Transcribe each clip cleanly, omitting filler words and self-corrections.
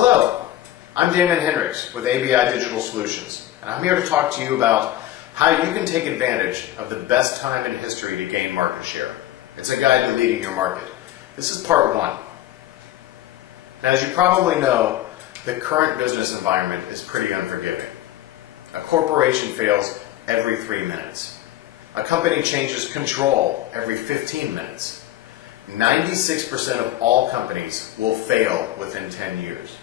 Hello, I'm Damon Hendricks with ABI Digital Solutions, and I'm here to talk to you about how you can take advantage of the best time in history to gain market share. It's a guide to leading your market. This is part one. Now, as you probably know, the current business environment is pretty unforgiving. A corporation fails every 3 minutes. A company changes control every 15 minutes. 96% of all companies will fail within 10 years.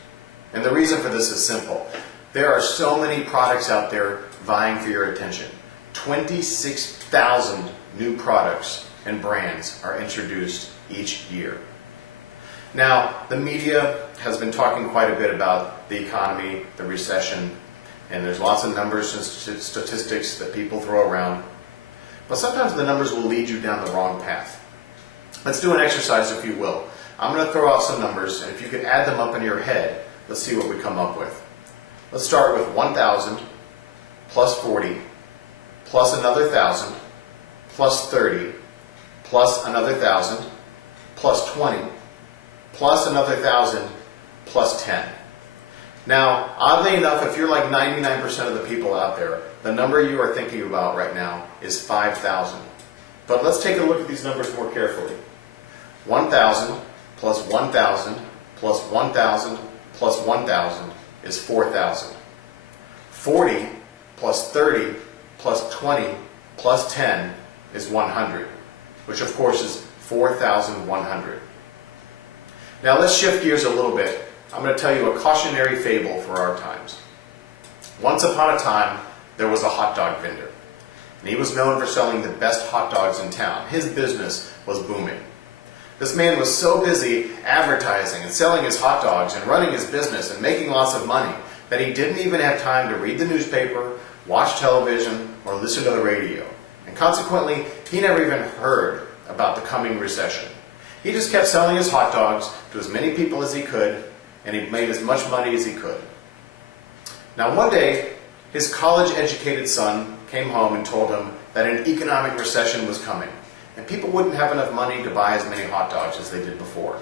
And the reason for this is simple. There are so many products out there vying for your attention. 26,000 new products and brands are introduced each year. Now, the media has been talking quite a bit about the economy, the recession, and there's lots of numbers and statistics that people throw around. But sometimes the numbers will lead you down the wrong path. Let's do an exercise, if you will. I'm going to throw out some numbers, and if you could add them up in your head, let's see what we come up with. Let's start with 1,000 plus 40 plus another 1,000 plus 30 plus another 1,000 plus 20 plus another 1,000 plus 10. Now, oddly enough, if you're like 99% of the people out there, the number you are thinking about right now is 5,000. But let's take a look at these numbers more carefully. 1,000 plus 1,000 plus 1,000 plus 1,000 is 4,000. 40 plus 30 plus 20 plus 10 is 100, which of course is 4,100. Now let's shift gears a little bit. I'm going to tell you a cautionary fable for our times. Once upon a time, there was a hot dog vendor, and he was known for selling the best hot dogs in town. His business was booming. This man was so busy advertising and selling his hot dogs and running his business and making lots of money that he didn't even have time to read the newspaper, watch television, or listen to the radio. And consequently, he never even heard about the coming recession. He just kept selling his hot dogs to as many people as he could, and he made as much money as he could. Now one day, his college-educated son came home and told him that an economic recession was coming, and people wouldn't have enough money to buy as many hot dogs as they did before.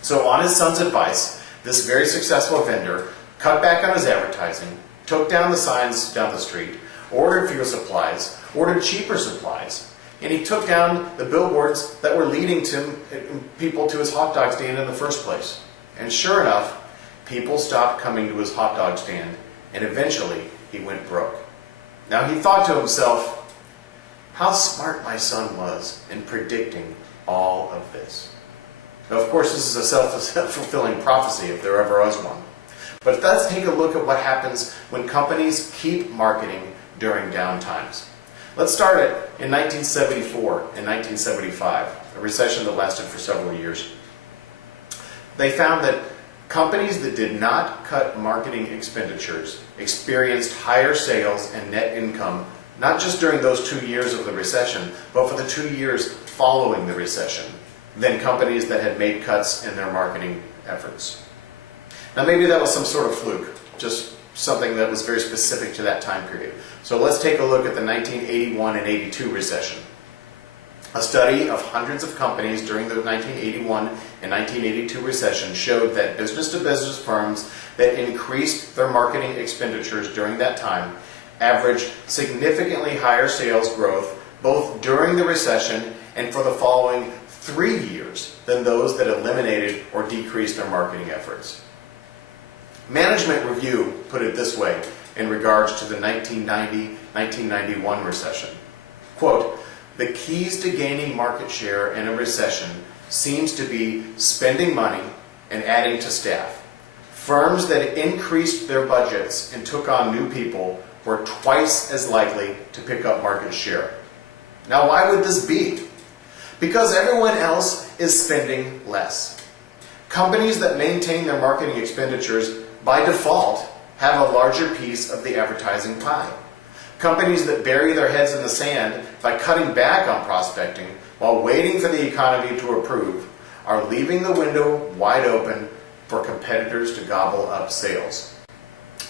So on his son's advice, this very successful vendor cut back on his advertising, took down the signs down the street, ordered fewer supplies, ordered cheaper supplies, and he took down the billboards that were leading people to his hot dog stand in the first place. And sure enough, people stopped coming to his hot dog stand, and eventually he went broke. Now he thought to himself, how smart my son was in predicting all of this. Now, of course, this is a self-fulfilling prophecy if there ever was one. But let's take a look at what happens when companies keep marketing during down times. Let's start it in 1974 and 1975, a recession that lasted for several years. They found that companies that did not cut marketing expenditures experienced higher sales and net income, not just during those 2 years of the recession, but for the 2 years following the recession, than companies that had made cuts in their marketing efforts. Now maybe that was some sort of fluke, just something that was very specific to that time period. So let's take a look at the 1981 and 82 recession. A study of hundreds of companies during the 1981 and 1982 recession showed that business-to-business firms that increased their marketing expenditures during that time averaged significantly higher sales growth both during the recession and for the following 3 years than those that eliminated or decreased their marketing efforts. Management Review put it this way in regards to the 1990-1991 recession. Quote, "The keys to gaining market share in a recession seems to be spending money and adding to staff. Firms that increased their budgets and took on new people were twice as likely to pick up market share." Now, why would this be? Because everyone else is spending less. Companies that maintain their marketing expenditures by default have a larger piece of the advertising pie. Companies that bury their heads in the sand by cutting back on prospecting while waiting for the economy to improve are leaving the window wide open for competitors to gobble up sales.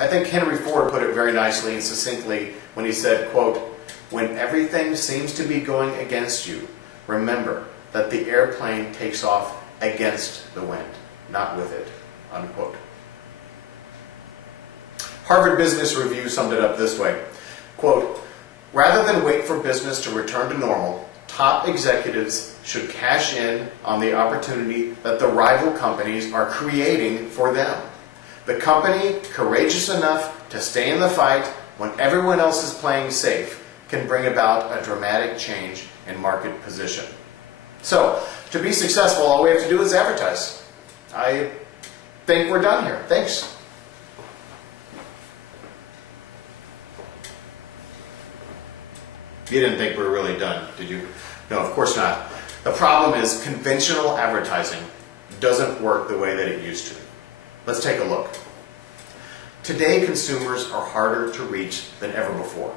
I think Henry Ford put it very nicely and succinctly when he said, quote, "When everything seems to be going against you, remember that the airplane takes off against the wind, not with it," unquote. Harvard Business Review summed it up this way, quote, "Rather than wait for business to return to normal, top executives should cash in on the opportunity that the rival companies are creating for them. The company courageous enough to stay in the fight when everyone else is playing safe can bring about a dramatic change in market position." So, to be successful, all we have to do is advertise. I think we're done here. Thanks. You didn't think we were really done, did you? No, of course not. The problem is conventional advertising doesn't work the way that it used to. Let's take a look. Today, consumers are harder to reach than ever before.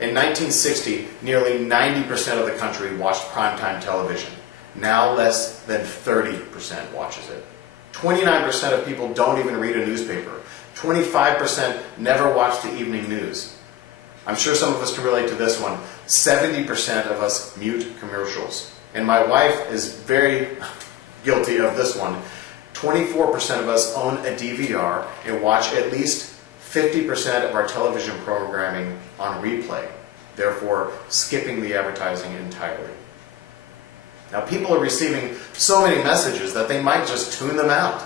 In 1960, nearly 90% of the country watched primetime television. Now less than 30% watches it. 29% of people don't even read a newspaper. 25% never watch the evening news. I'm sure some of us can relate to this one. 70% of us mute commercials. And my wife is very guilty of this one. 24% of us own a DVR and watch at least 50% of our television programming on replay, therefore skipping the advertising entirely. Now, people are receiving so many messages that they might just tune them out.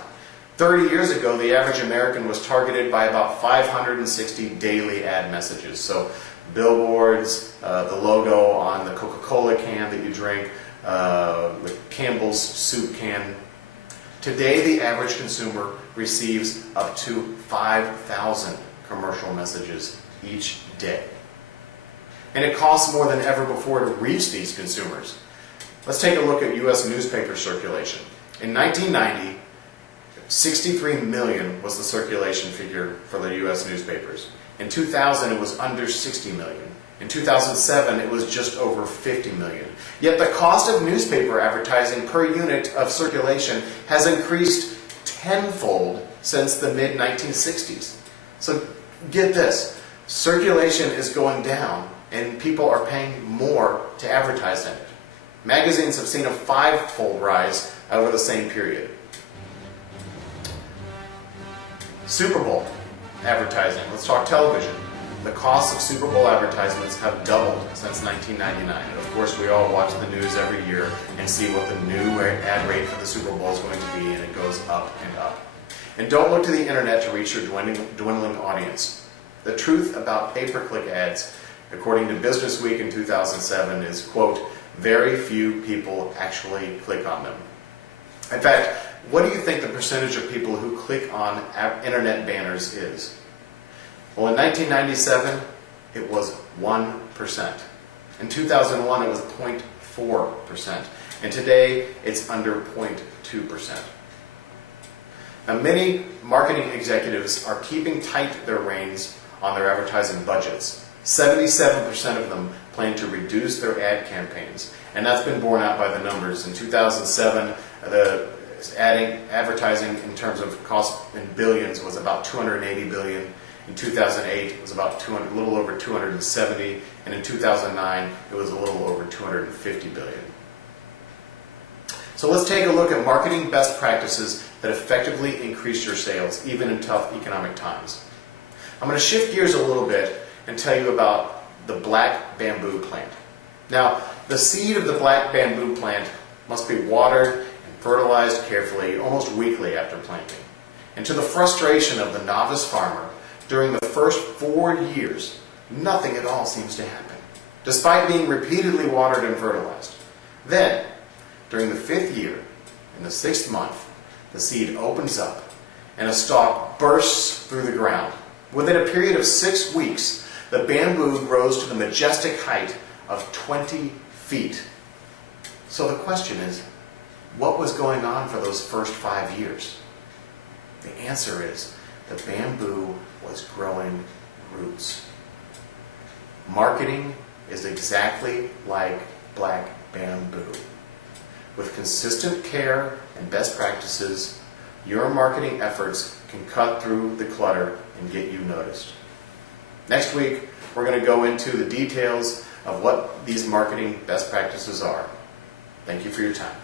30 years ago, the average American was targeted by about 560 daily ad messages. So billboards, the logo on the Coca-Cola can that you drink, the Campbell's soup can. Today, the average consumer receives up to 5,000 commercial messages each day. And it costs more than ever before to reach these consumers. Let's take a look at U.S. newspaper circulation. In 1990, 63 million was the circulation figure for the U.S. newspapers. In 2000, it was under 60 million. In 2007, it was just over 50 million. Yet the cost of newspaper advertising per unit of circulation has increased tenfold since the mid-1960s. So get this, circulation is going down and people are paying more to advertise in it. Magazines have seen a five-fold rise over the same period. Super Bowl advertising. Let's talk television. The costs of Super Bowl advertisements have doubled since 1999. And of course, we all watch the news every year and see what the new ad rate for the Super Bowl is going to be, and it goes up and up. And don't look to the internet to reach your dwindling audience. The truth about pay-per-click ads, according to Business Week in 2007, is, quote, very few people actually click on them. In fact, what do you think the percentage of people who click on internet banners is? Well, in 1997, it was 1%. In 2001, it was 0.4%. And today, it's under 0.2%. Now, many marketing executives are keeping tight their reins on their advertising budgets. 77% of them plan to reduce their ad campaigns, and that's been borne out by the numbers. In 2007, the advertising in terms of cost in billions was about $280 billion. In 2008, it was about a little over 270, and in 2009, it was a little over 250 billion. So let's take a look at marketing best practices that effectively increase your sales, even in tough economic times. I'm going to shift gears a little bit and tell you about the black bamboo plant. Now, the seed of the black bamboo plant must be watered and fertilized carefully almost weekly after planting. And to the frustration of the novice farmer, during the first 4 years, nothing at all seems to happen, despite being repeatedly watered and fertilized. Then, during the 5th year, in the 6th month, the seed opens up and a stalk bursts through the ground. Within a period of 6 weeks, the bamboo grows to the majestic height of 20 feet. So the question is, what was going on for those first 5 years? The answer is, the bamboo was growing roots. Marketing is exactly like black bamboo. With consistent care and best practices, your marketing efforts can cut through the clutter and get you noticed. Next week, we're going to go into the details of what these marketing best practices are. Thank you for your time.